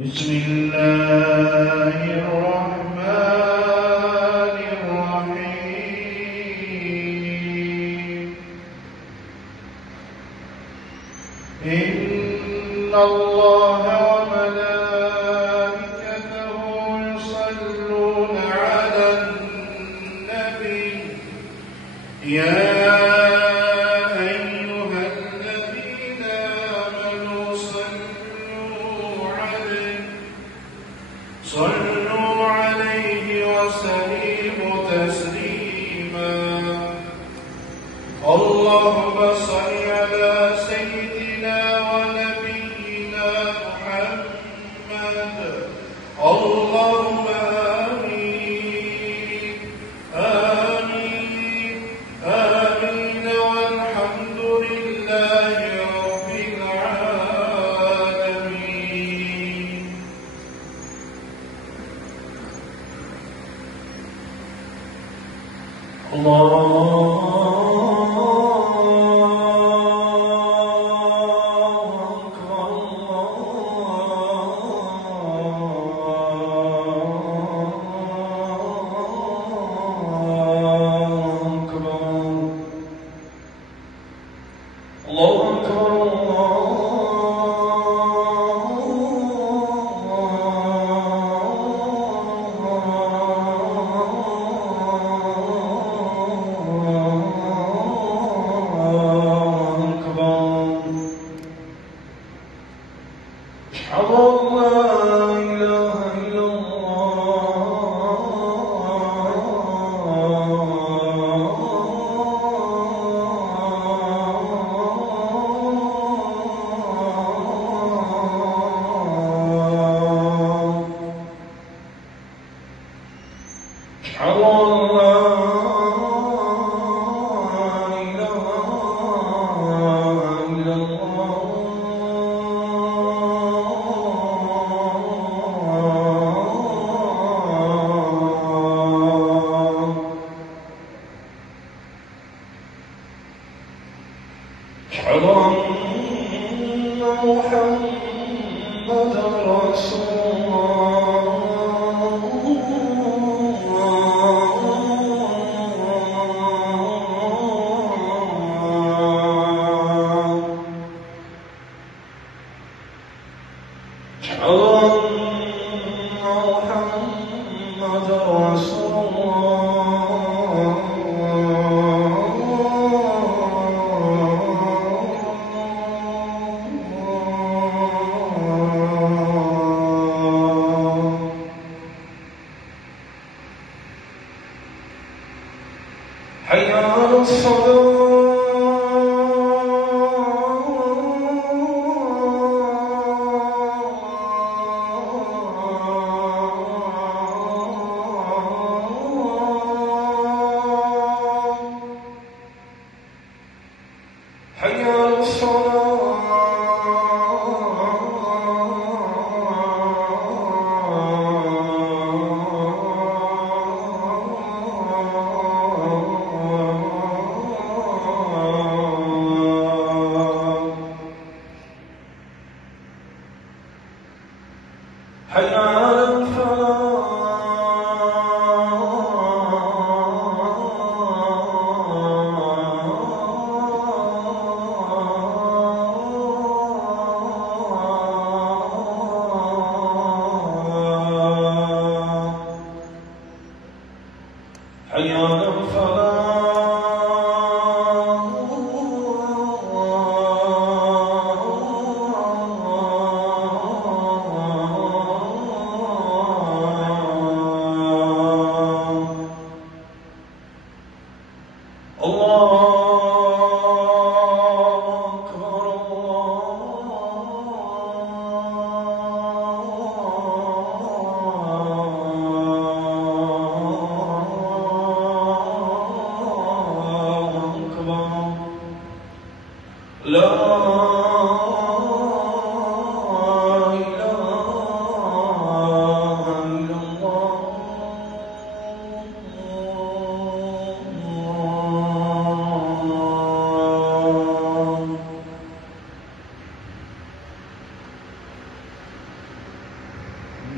بسم الله الرحمن الرحيم إن الله وملائكته يصلون على النبي يا صلوا عليه وسلموا تسليما اللهم صل على سيدنا ونبينا محمد اللهم آمين آمين آمين والحمد لله رب العالمين.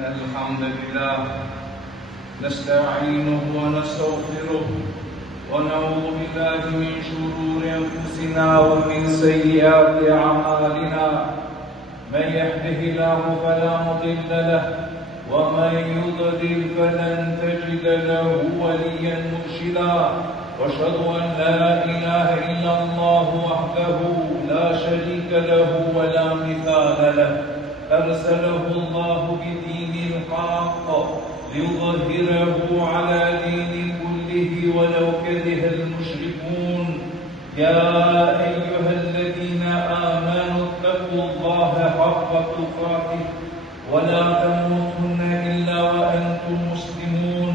الحمد لله نستعينه ونستغفره ونعوذ بالله من شرور أنفسنا ومن سيئات أعمالنا من يهده الله فلا مضل له ومن يضلل فلن تجد له وليا مرشدا واشهد أن لا إله إلا الله وحده لا شريك له ولا مثال له أرسله الله بدين الحق ليظهره على دين كله ولو كره المشركون يا أيها الذين آمنوا اتقوا الله حق تقاته ولا تموتن إلا وأنتم مسلمون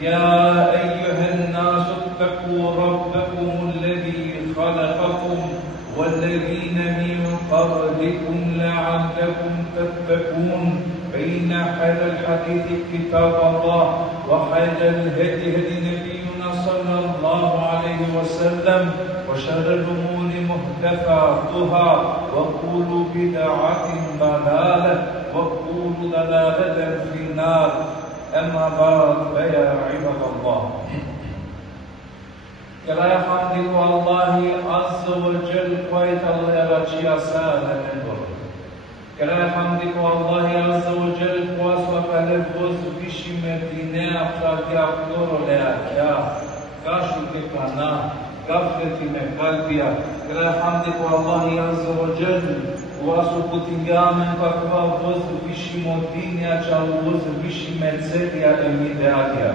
يا أيها الناس اتقوا ربكم الذي خلقكم والذين من قبلكم لعلكم تتقون فإن خير الحديث كتاب الله وخير الهدي هدي نبينا صلى الله عليه وسلم وشر الأمور محدثاتها وكل بدعة ضلالة وكل ضلالة في النار أما بعد فيا عباد الله Kraja hamdiku Allahi Azza wa Jal kojta leračija sada nebolo. Kraja hamdiku Allahi Azza wa Jal kojta kaleboz viši medinea pravdja kloro leakja. Kašu te kana, gafleti me kalbija. Kraja hamdiku Allahi Azza wa Jal kojta putinjamen kakva voz viši modinja čal voz viši mercedija emideatja.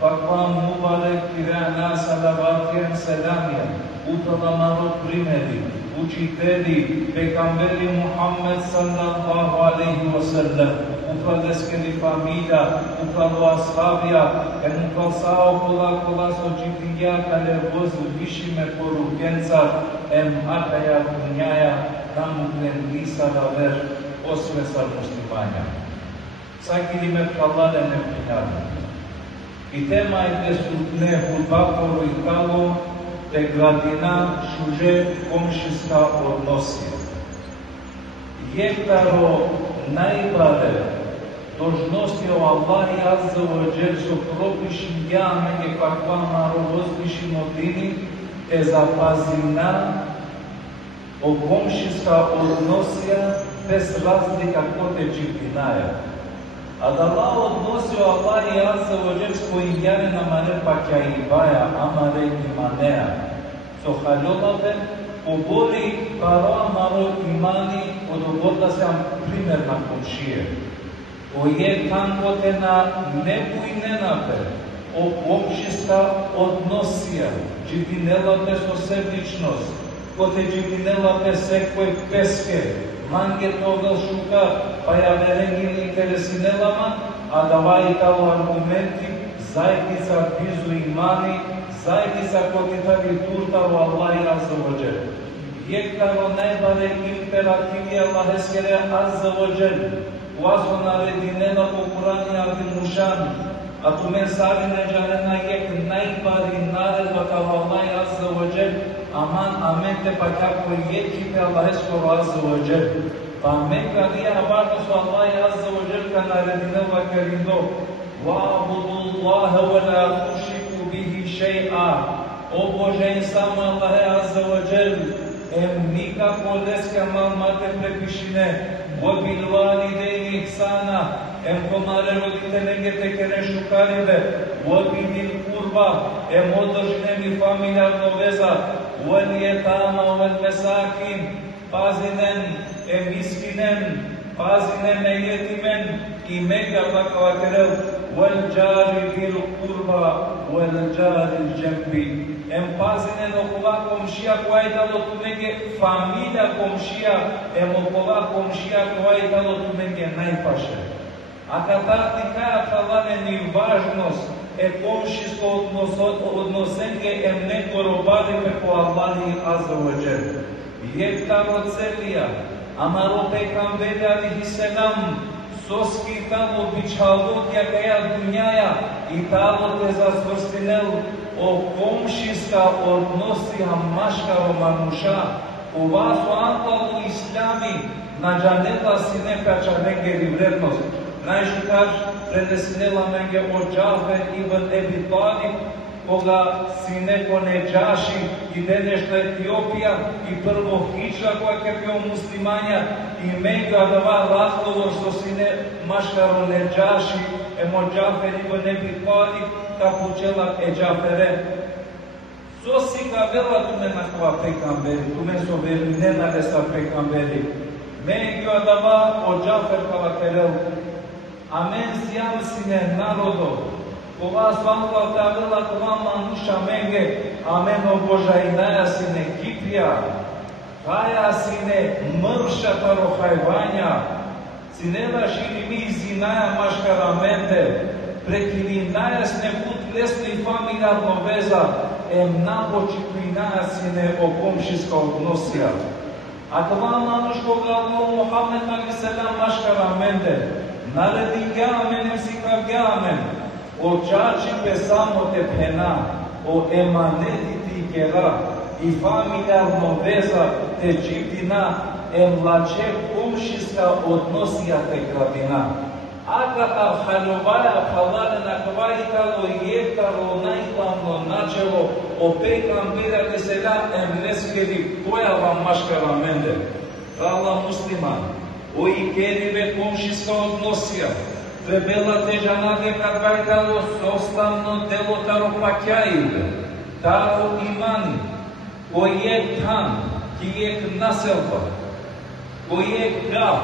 Каква мубарек тирана салаватием селамия, управа народ примери, учители, пекамбери Мухаммед саллаллаху алейхи васеллем, управлескели фамилия, управо асхабия, управсао кола сочития, кале воз вишиме порукенца, акая дуняя, намуглен лиса вавер, освесар муслиманя. Сакили ме калале не принарно. И тема е десутне хулбаково и кало те градина шуже комшиска односија. Јектаро најбаре должности о Аллахи Азza wa Jal со пропиши јамење каква наровозвиши модини е запазина о комшиска односија без разлика ко те џипинаја. А да Allah odnosio Allahi Azza wa Jal spojivljane na mane pakja i baja, amare i manea. So haljolate, pobori paro amaro imani odobodla se am primer na komšije. O je tangote na nebu i nenabe, o opšiska odnosija, džipinelate so sebičnost, kote džipinelate sekoj peske, Манге тога шука, па ја веренги интересинелама, а давај тао аргументи, заедница бизу имани, заедница котитави турта во Аллахи Азza wa Jal. Јектаро најбаре императиви Аллах ескере Азza wa Jal, уазо нарединена по Куран и Адимушан, а тумен сари неджанена јек најбари наредба као Аллахи Azza wa Jal, Aman amente pacaco iechite Allah escoro Azza wa Jal. Amen kadia abarto su Allah Azza wa Jal kanaredina wa karindo. Wa'budu Allah wa la tushriku bihi shay'a. O Bože samo Allah Azza wa Jal. Nikako leska mamate prepišine. Wa bil walidayni ihsana. Komare roditelenge te kere šukarive. Wa bil kurba. Održine mi familijarno veza. واليتامى والمساكين فازنن مسكينن فازنن يتيمن إيميكا بكواترو والجار بالقربى والجار الجنبي فازنن окова комшија која е дало тумење фамилија комшија окова комшија која е дало тумење најпаше. А када ти кажа фалане ни важност е комшиско односење е неко робари преко Аллахи Azza wa Jal. Јектаро целија, амаро пекамбери алейхиселам, соски тамо бичалотја каја дуњаја и тамо те засврстинел о комшиска односија машкаро мануша, ова со ампалу ислами на джанета си не печа негери вредност. Najžutač prenesnela menje o Džafer ibn Ebi Talib, koga si neko Neđaši i današnja Etiopija i prvo hiča koja je bio muslimanja i menga dava razgovor što si ne maškaro Neđaši emo Džafer ibn Ebi Talib ka počela e Džafere. So si ka vela tu me nakva pekamberi, tu me so veli ne naresa pekamberi. Menga dava o Džafer kava kerel. Amen sjam si ne narodo. Кога свамка отавила кога мануша менге, амено Божа и наја си не Кипија, каја си не мршата рохајвања, си не вашили ми зинаја машкара менде, прекини наја си не пут лесно и фамилиарно веза, набочи кои наја си не окомшиска односија. А това мануш кога Аллах Мухаммед алейхиселам машкара менде, нареди геаменем си ка геамен, Očači pe samo te pena, o emanetiti kera i familijarno veza te čiptina, mlače komšiska odnosija te kratina. Akata halovaja halale na kvajkalo jekalo najglavno načelo, opekam birate se da neskedi koja vam maškara mende. Allah musliman, o ikerive komšiska odnosija, Trebela te žanade kad gajtalo oslavno delo taro pakjajive, taro imani, kojeg tam, kijeg naselba, kojeg gav,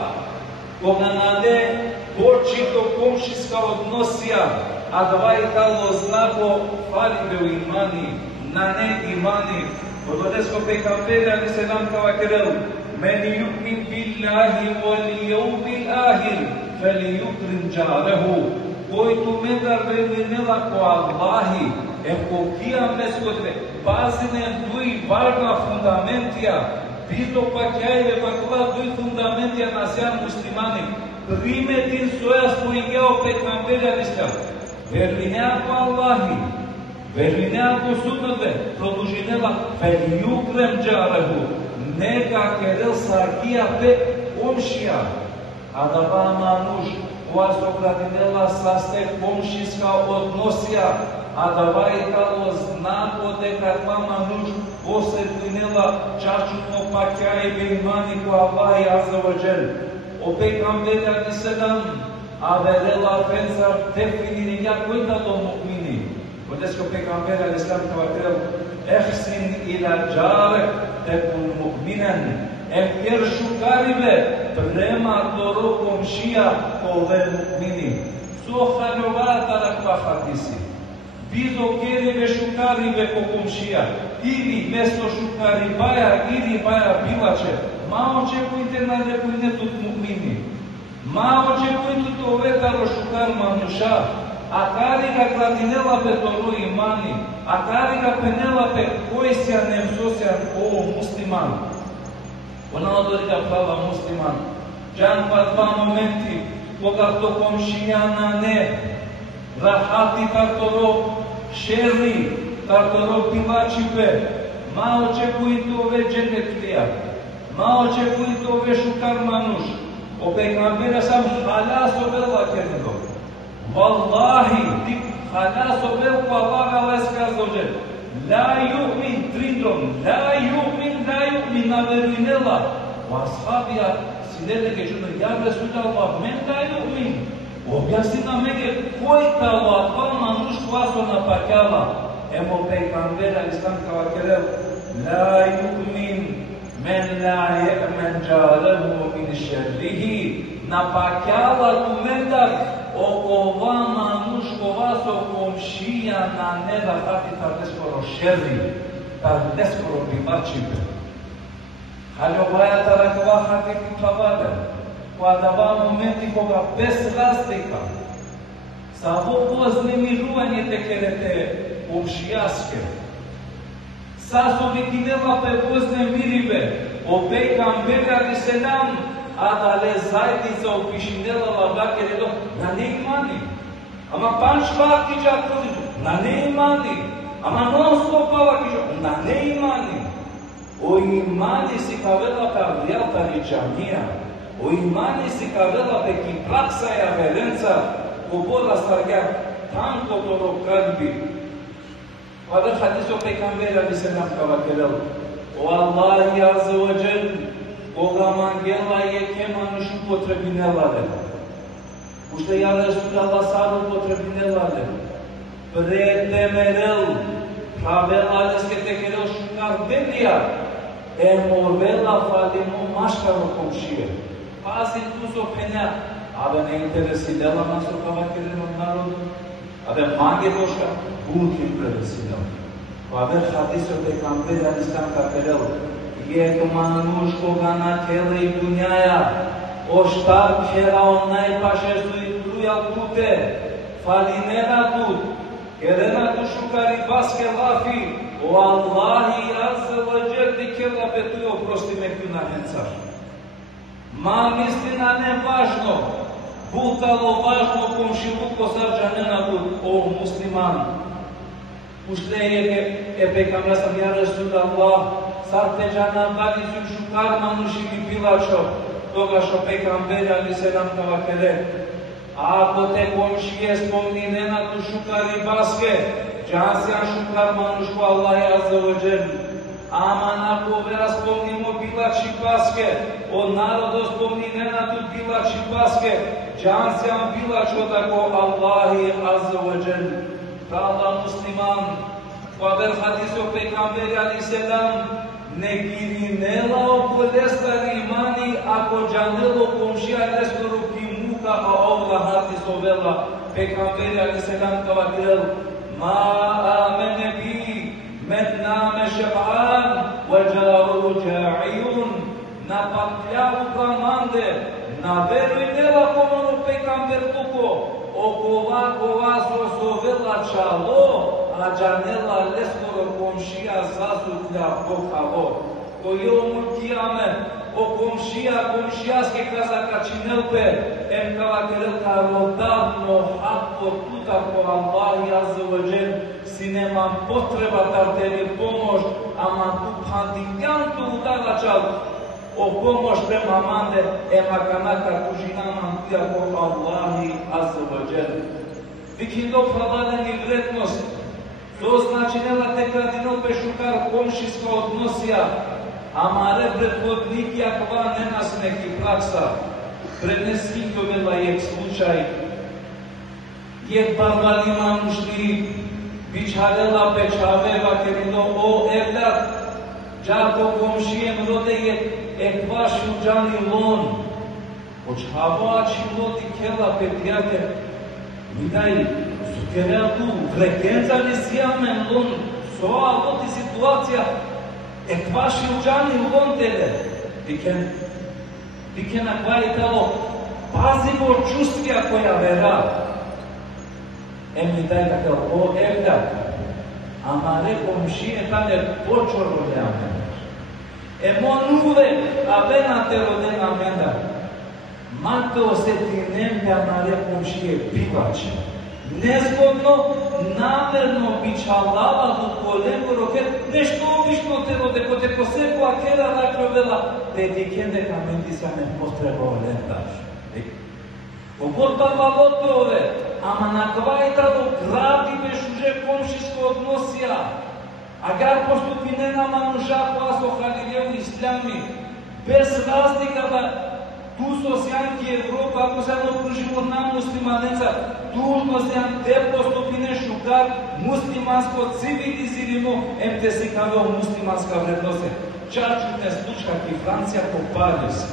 koga nade počito komšiska odnosija, a gajtalo znako faribe u imani, na ne imani, Odresko pejgamberi aleyhisselam kava kerel, men yu'min billahi wal yawmil akhir falyukrim jarahu. Който ме дърве минела ко Аллахи, кокия мескотре, базинен дуи варга фундаментия, бито пакяеве вакла дуи фундаментия на сян муслимани, приметин соя споигео пейгамбери алейхиссалам. Вервиня ко Аллахи, вервиня ко суднове, продължинела, фелиукрем джараху, нека керел саргия пе омшия, а дава мануш, koja su gradinela saste komšiska odnosija, a da vajkalo znako deka mama nuž posebinela čačutno pakja i bejmani ko Allah azza wa jel. O pejgamberi aleyhisselam a verela fenza definiri ja kojta do mu'mini. Kodesko pejgamberi aleyhisselam kavatirel ehsin ila jarek tekun mu'minen. Емпиршу карибе према доро комшија ове мукмини. Со халјовата раква хадиси. Бидо керибе шукарибе ко комшија. Или место шукарибаја, или баја билаче. Мао чекујте на некојнетот мукмини. Мао чекујте ове таро шукар мануша. А карига градинела пе торо имани. А карига пенела пе кој сја немсосјан о муслиман. Ona odorika prava musliman. Джан па два моменти, кога то комшијана не рахати тарторо шери, тарторо пивачипе, ма очекујте ове дженетлија, ма очекујте ове шукар мануш. О пейгамбери сам халас обела кенедо. Валлахи, ти халас обел ко Аллах сказал же. La yu'min tridom, la yu'min na vervinela. O ashabija sinele ke čuno, ja Resulallah, men la yu'min. Objasni na mege, koji ta Allahva manuš klaso na pakjala. Emo pejgamberi aleyhisselam kava kerel, la yu'min men la ye'men jalehu min šerrihi. Na pakjala tu mendak, okova manuš kovaso komšija na ne da hati tar neskoro šerri, tar neskoro bivačibe. Haljovaja tarakova hati kutavale, koja dava momenti koga bez razlika, samo poznemiruvanje te kerete komšijaske, sasovi kinela pe poznemirive, o pejgamberi aleyhisselam, a da le zajednica opišinela lava keredo, na ne imani. Ama panč vaktića kodiđu, na ne imani. Ama non stop vaktića, na ne imani. O imani si kavela kavlijal taričanija. O O imani si kavela pe ki praksa ja verenca, kubora sarga tanko toro kalbi. Pa da hadiso pejgamberi alejhi selam kavakelel. O Allah azze ve cel, koga mangela je kemanušu potrebinelade. Ušte ja Resulallah saru potrebinelade. Pretemerel, pravela que te quereu shukar Biblia. E morvela falimo maškaro komšije. Pazi tu so penja. Abe ne interesi dela masu kavakelelom narodu. Abe mange doška, bud interesidel. Abe hadiso pejgamberi alejhi selam kavakelel. Jek manuš koga na tele i dunjaja, oštar kjera onaj pašestu i trujal tute, falinera tut, kerena tu šukari baske lafi, o Allahi azze wa jel dikela betuj oprosti me kuna hencar. Ma mistina ne važno, butalo važno komšiluko sarđanena tut, o musliman. Ušte je pejgamber sam ja Resulallah, Sarteđana dali su šukar manuši mi pilačo, toga što pejgamberi alejhi selam kavakele. Ako te komšije spomnine na tu šukar i baske, džansijan šukar manušku Allah azze ve cel. Aman ako vera spomnimo pilač i baske, od narodo spomnine na tu pilač i baske, džansijan pilač odako Allah azze ve cel. Tada musliman, Kader hadiso pejgamberi alejhi selam, ne girinela okolestari imani ako džanelo komšija neskoro ki muka a ovla hadiso vela pejgamberi alejhi selam kavakel ma amene bi men name šeb'an wa jaru ja'iyun na patljavu kamande na veruj nela komano pejgamber tuko ova sosovela čalo a džanela leskoro komšija zasutlja pokavo. Ko jomul kijame o komšijaske kazaka činelpe em kavakelelka rodavno hakko tuta ko Allahi azze ve cel si nemam potreba tar tebi pomoć ama tu pandinjantu udala čal o pomoć prema mande ema kanaka kužinaman tija ko Allahi azze ve cel. Vikindo pravadeni vrednost. To znači nela te gradino pešukar komšijska odnosija, ama re predvodnik jakva ne nas neki praksa. Preneski to vela jek slučaj. Jek barbalima mušli, bičarela pečaveva kerino o evlat, džako komšijem rode je ekvaš uđani lon. Očhavači loti kela petjate, vidaj, Kerel tu, frekenza li sjamen lon, soa loti situacija, ekvaši uđani lon tele. Diken akvari talo, pazivo čustvija koja vera. Mi daj tako, o evda, ama rekom šije tane počoro ljame. Monuve, a venate rodena menda. Mato se ti nemlja na rekom šije pivače. Nezgodno, namerno bičalava do kolego roket, nešto obično te rode, ko te poseko akera nakrovela, te ti kende kamenti sa ne potreba olentaš. Poporta valotove, ama na kvajta do gradi bešuže komšisko odnosija. Agar postupinena manuša paso haliljevu islami, bez razlika da tu socijanki Evropa, ako se okružimo na muslimaneca, dužno se te postupine šukar muslimansko civilizirimo, te si kao muslimanska vrednose. Čačutne slučka ki Francija popalju se.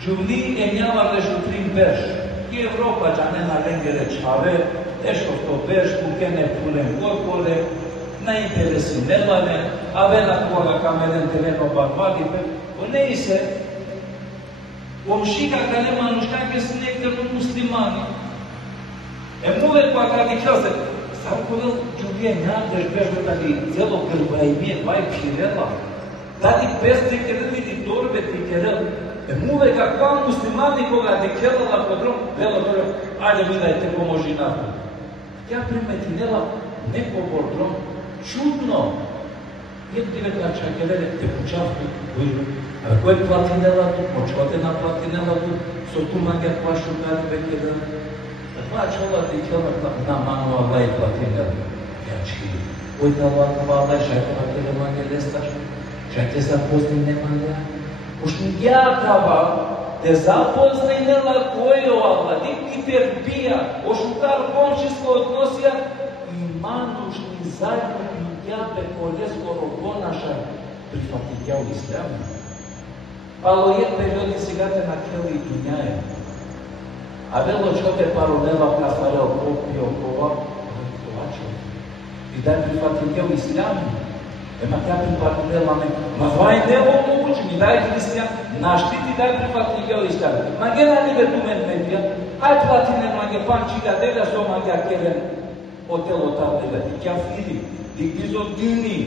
Džuvli njava ležu trim berž, ki Evropa džanena lengere čave, nešto to berž, kukene punem gorkole, na interesi nelane, a vena koga kameren tereno barvadi, ne se komšika kalema nuštanke snegde muslimani. Muve koja kada kaže, samo kodel džuvije njadreš bežbe da li cijelo grba i mije vaj pirela, da li peste kereli ti torbe ti kerel. Muve kakva muslimani koga ti kerela podrom, velo dobro, ajde mi daj te pomoži napad. Ja primetinela neko podrom, čudno. Єдине чакеле те початку вижу. Кой платинела тут, почватена платинела тут, сотуманя пашукат бекеда. Бачила дитяла на ману Аллах платинела. Ячки. Ой талатова шайка телеманя лесташ. Шайка запозни неманя. Уж някава те запознайнела кою Аллах, ти терпия, ошукар кончиско относия и манушни заедно те колеско рогонаша прифатитял ислам. Пало периоди сега те накели и дуняе. А вело чоте паронела кафарел копио кова, плаче. И дай прифатитял ислам. Ема тя прифатитела ме. Ма това е дело получи, ми дай християн. Нашти ти дай прифатитял ислам. Ма гена ли бе тумен медия? Ай платине маге панчига деля со маге акелен. Отело табеля, ти тя фири. Дикбизо дини,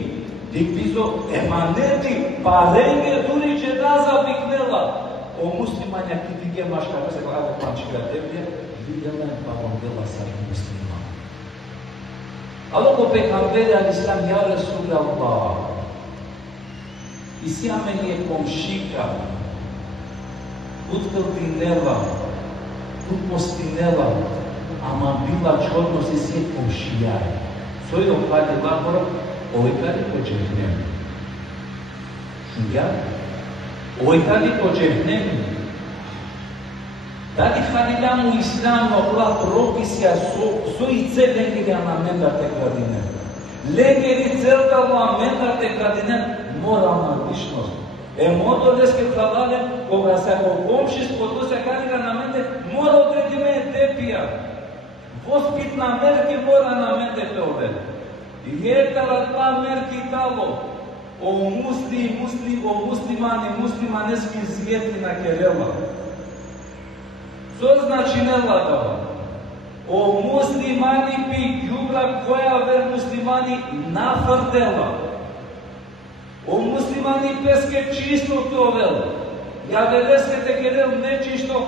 дикбизо еманети, паренге дури дженаза викнела. О муслиманя ки диге машка, се глава панчига деля, видела е парондела са муслиман. Алоко пекамбере алислам я Расул Аллах. И сяме ни е комшика, уткал динела, утпостинела, ама била чорно се си комшияе. Той обхвати лапора, ойкали по джехнем. Шугя? Ойкали по джехнем. Дали хадиляму ислам оплат прописия со и целенги на мендате градине. Легери целта на мендате градине морална личност. Мото деске халален, кога се комшиството се кадира на менде, мора отредиме тепија. Воспитна мерки мора на менде това. И ертала два мерки тало. О муслиманески звети на керела. Со значи не ладава. О муслимани пи ѓубра која вер муслимани нафрдела. О муслимани песке чисто товел. Ја велескете керел нечисто.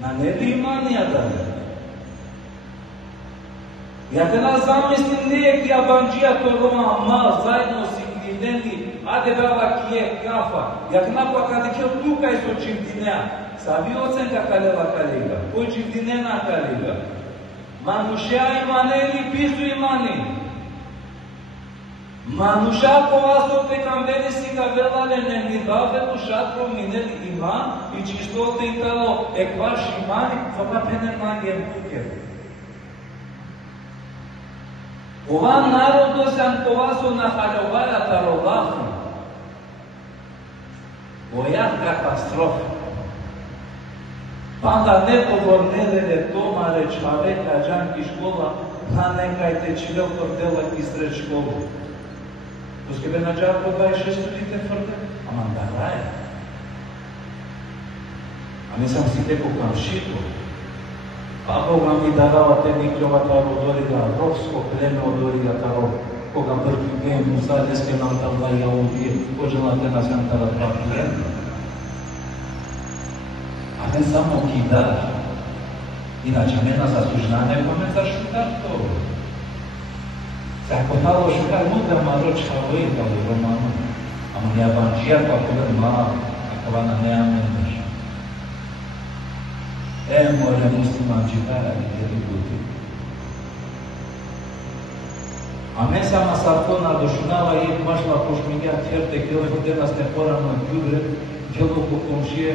На нели иманија да. Ja te nas zamislim neki abanđija to Roma mal zajedno si klineli, ade brava kije kafa. Jak naplaka dekel tukaj so čimdinea. Sabi ocenka kalela kaliga, koj čimdinena kaliga. Manušja imaneli pizdu imani. Manuša ko aso te kambeli si ka velale ne nidave dušatko mineli iman i čistote i talo ekvaš imani, toga pene magem tuker. Ова народот това со нахалјувајата робафи. Воја катастрофа. Панда некогор неделе тома речавека джанки школа, на некајте чивелтор дела изред школа. Доске бе наđавко 26 студите фрде, ама да рај. Ами сам си теко кам шито. А Бога ми давала те никлјовата родорига, ровско племе одорига таро, кога први ген Муса деске нам тамла јаудие, пожелате на сантара племе. А не само кидар, иначе мена засужнане, коме за шутар тоа. Ако тало шутар, муда мароч хавојка во роману, ама ја банчија како ма, ако вана не аменеш. Море муслиман читара и люди. А не сама саркона дошунава и машла пошмиња ферте кело дена сте порано ѓубре, кело по комшие,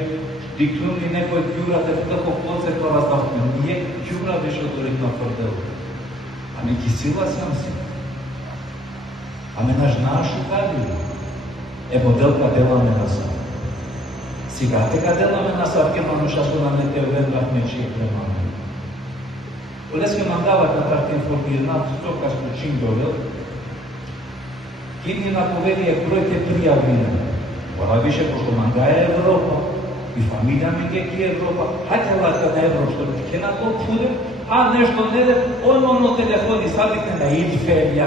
дикнули некој ѓубра те како поце тоа раздавме. Ние ѓубра беше одорит на фордел. Ами кисила сам си. Ами наш нашу кади. Моделка деламе на сам. Сега така деламе на сарке мануша со на те вендрахме чие премаме. Олеске мандала катарте информирнат стока случин довел. Кидни наповедие бројте пријавина. Ова више пошто мангаја Европа. И фамилија ми ке Европа. Хаќалата на Европа, што ке на толкуде, а нешто не де, оно телефони садите на Идфем,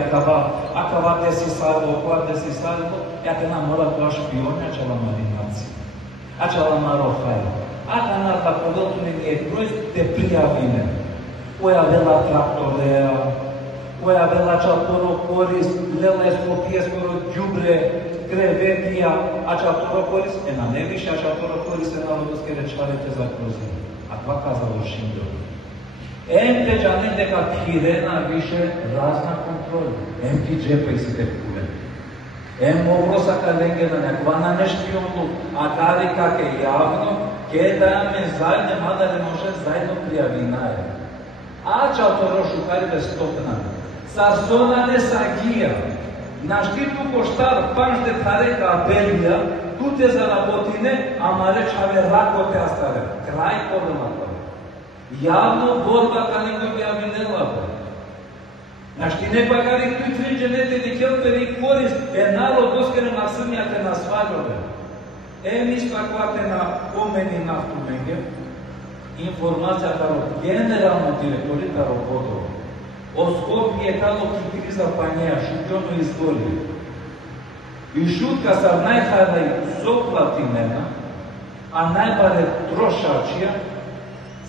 акава те си садо, која те си садо, ја те намора тоа шпионја, чала маринаци. А чала марофај. А каната повелтуне ни е број те пријавине. Која вела трактореа, koja avea ceatorocoris, lelescopiescoro, giubre, crevetia, aceatorocoris, na neviše aceatorocoris je narodos care čarete za cruzime. A това казало Шиндо. Те джане дека Кирена више разна контрол. Ти джепа и си те кулен. Мовроса каленге на някова на нешпионлу, а дали как е явно, ке даваме заедно, мада не може заедно приявинаje. Aceatoro șucari de stopna. Sasona de sagia. Naștitu coștar panș de tare ca Belia, tu te zarabotine, amare čave rakote astare. Kraj problemata. Javno borba ca neko prijavinela. Naštine pa kari tu trinđenete di kel perikoris, narod doskere masumijate na svađove. Ništa kvate na pomeni naftu menge. Informația care generalno directorita robotu o skopje kako kriza panija šutjono izgoli. I šutka sa najhadaj soplatimena, a najbare trošačija,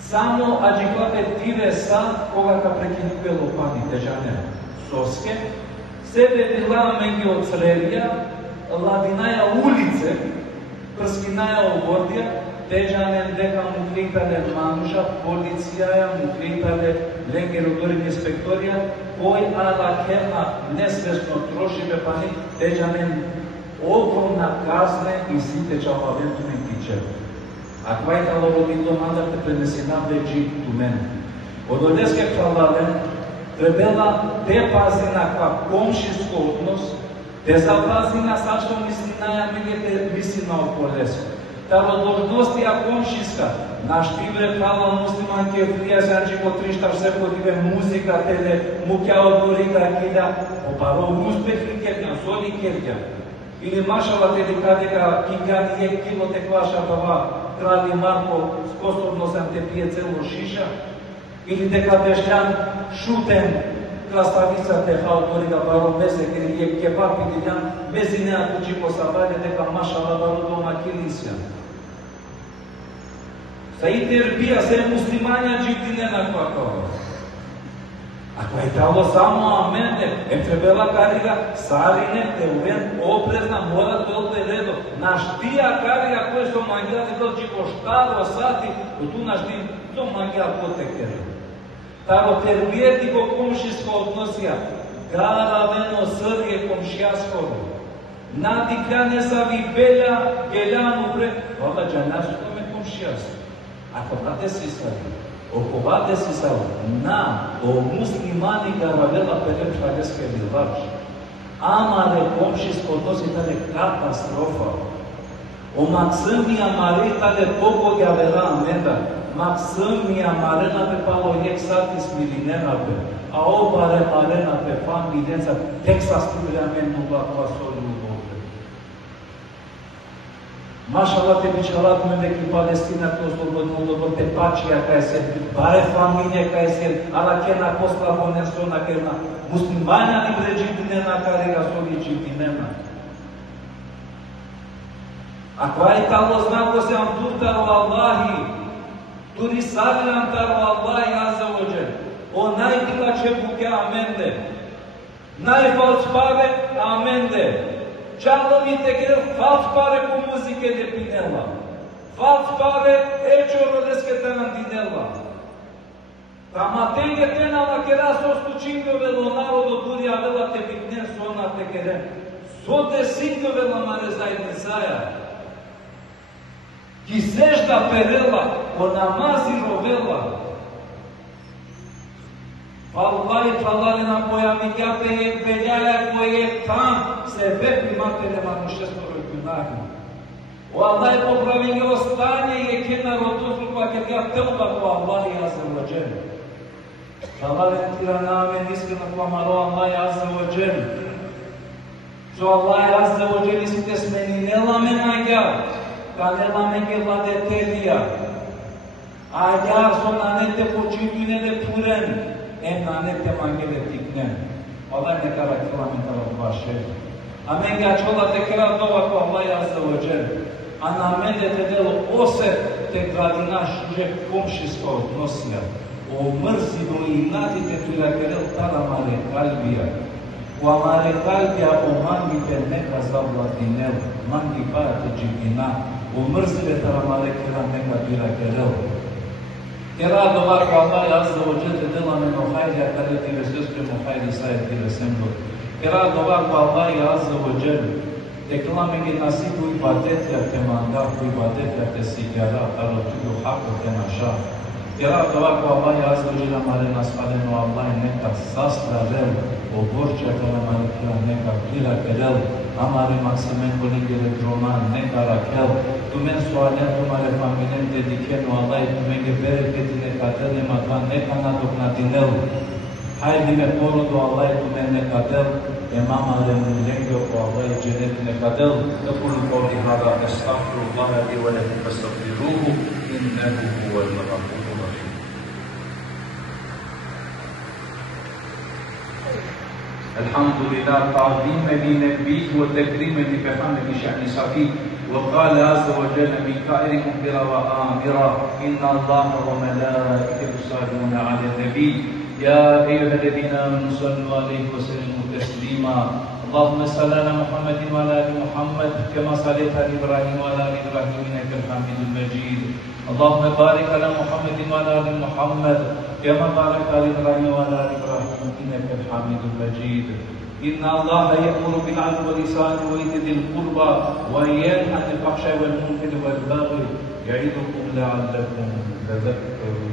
samo ađiklate tire sa koga ka prekinukuje lopani težane soske, sebe dila mengi od srevija, lavinaja ulice, prskinaja obordija, Težanen дека му кликале мануша, полицијаја, му кликале ленгероторин инспекторија, кој ала кема несвесно трошиве пани, тежанен огромна казне и сите чалавентуни тиче. А квај тало родило мандате пренесена веđi ту мене. Одолеске хвалален, требела те пази на ква комшиско однос, те запази на сашто мислинаја мегете мислина околеско. Тародложностија комшиска, наш тивре хвала муслиманки пријазанчи по 360 годиве музика, теле, мукја одорига кида, опаро успехи керѓа, соли керѓа. Или машала те декадека кингани е кило те клаша пава, крали Марко способно сам те пие цело шиша, или дека бешљан шутен, краставица те хаоторига баро месек, или е кебапи дидјан, без инеа кучи по сабајде дека машала баро дома килисја. Sa interbija se muslimanja dživdine na kvakova. Ako je talo samo amende, trebela kariga sarine, te uven oprezna, mora dolte redo. Naš tija kariga koje su mangjali dođi koštaro sati, tu naš tim to mangja potekere. Taro terbijeti ko komšisko odnosija, gara veno srje komšijaskovo. Nadikane sa vibelja, geljanu pre, vala džanasu tome komšijasko. Ako vate si savi, okovate si savi, na o muslimani garavela pelep šageske bilbač. Amare komšisko odnosi tale katastrofa. O maksımia mare tale pogodja vela amenda. Maksımia mare na pe palo jek satis milinena pe. A obare mare na pe fan milența texa studiamentul la pasoriul Bobre. Mașallah te bicealat mene ki Palestina to slobodno te pačija kaj se, bare familije kaj se, ala kena posla bonesona kena, muslimanja ni bređi dinena kare ga soliči dinena. Ako je talo znako se am turtaro Allahi, turi saviran taro Allahi azza ođer, o najbila će buke amende, najfalspave amende, Čalo mi te kjer falspare po muzike de pinela. Falspare ećo rodeske tenantinela. Tama tenge tenala kjera sostu čingove lo narodo durja vela te pitne sona te kjere. Sote singove la mare zajednicaja. Ki sežda perela, o namazi rovela. Vallahi talali na pojavitjate je beljaja koje je tam se vepi materima mušestoroj kunahima. O Allah je popravilo stanje je kena rodotrupa kad ja telba po Allahi azza wa jel. Talali tiraname niskreno po amaro Allahi azza wa jel. Čo Allahi azza wa jel isite smeni nelame nagya, ka nelame ke vlade telija. A jar sona nete počinju nede puren. Na nete mangele tiknen. Allah neka rakila mi tala vaše. A menga čola te kera dova ko Allah azza wa jel. a na mene te delo te gradinaš že komšijska odnosija, o mrzinu i inatite tu la kerel tala mare kalbija, u amare kalbija o mangi te neka zavladinel, mangi pate džibina, o mrzine tala mare kera neka bila kerel. Kera dovar ko Allah azza wa jalla te dela meno hajdi a kada ti vesestre mo hajdi sajt ti vesemdo. Kera dovar ko Allah azza wa jalla te clame che nasibu ibadete a te mandato ibadete a te sigara alo tu hako te nasha. Kera dovar ko Allah azza wa jalla mare nas aleno Allah neka sastra rel o borča kera mare kera neka kira kerel amare maksimen koningere droman neka rakel tu men soalen tu mare faminen dedikeno Allah tu men bereketi neka tene matvan neka nadok natinel haydi me poro do Allah tu men neka tel امام الملنجو والله جنت نقدل تقول قولي هذا استغفر الله لي ولكم فاستغفروه انه هو الغفور الرحيم. الحمد لله تعظيما لنبيه وتكريما لبحمد شأن صفيه وقال عز وجل من قائل مخبرا وآمرا ان الله وملائكته يصلون على النبي يا أيها الذين آمنوا صلوا عليه وسلموا تسليما اللهم صل على محمد وعلى آل محمد كما صليت على إبراهيم وعلى آل إبراهيم إنك الحميد المجيد اللهم بارك على محمد وعلى آل محمد كما باركت على إبراهيم وعلى آل إبراهيم إنك الحميد المجيد إن الله يأمر بالعدل والإحسان وإيتاء ذي القربى وينهى عن الفحشاء والمنكر والبغي يعظكم لعلكم تذكرون.